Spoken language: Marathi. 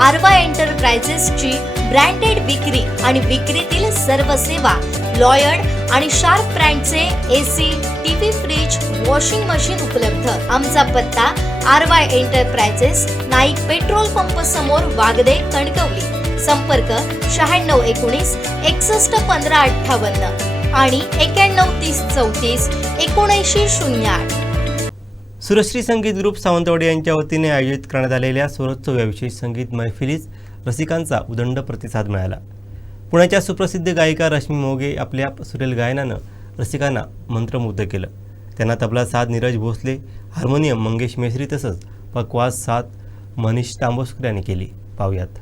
आरवा एंटरप्राइजेसची ब्रँडेड विक्री आणि विक्रीतील सर्व सेवा, लॉयड आणि शार्प ब्रँडचे AC, TV, fridge, washing machine उपलब्ध. आमचा पत्ता Aarva enterprises, Naik petrol pump समोर, वागदे, कणकवली. संपर्क 9619 61 15 58 आणि 91 30 34 79 08. सुरश्री संगीत ग्रुप सावंतवाडी यांच्या वतीने आयोजित करण्यात आलेल्या स्वरोत्सव या विशेष संगीत मैफिलीस रसिकांचा उदंड प्रतिसाद मिळाला. पुण्याच्या सुप्रसिद्ध गायिका रश्मी मोगे आपल्या सुरेल गायनानं रसिकांना मंत्रमुग्ध केलं. त्यांना तबला साथ नीरज भोसले, हार्मोनियम मंगेश मेश्री तसंच पकवाज साथ मनीष तांबोस्कर यांनी केली. पाहूयात.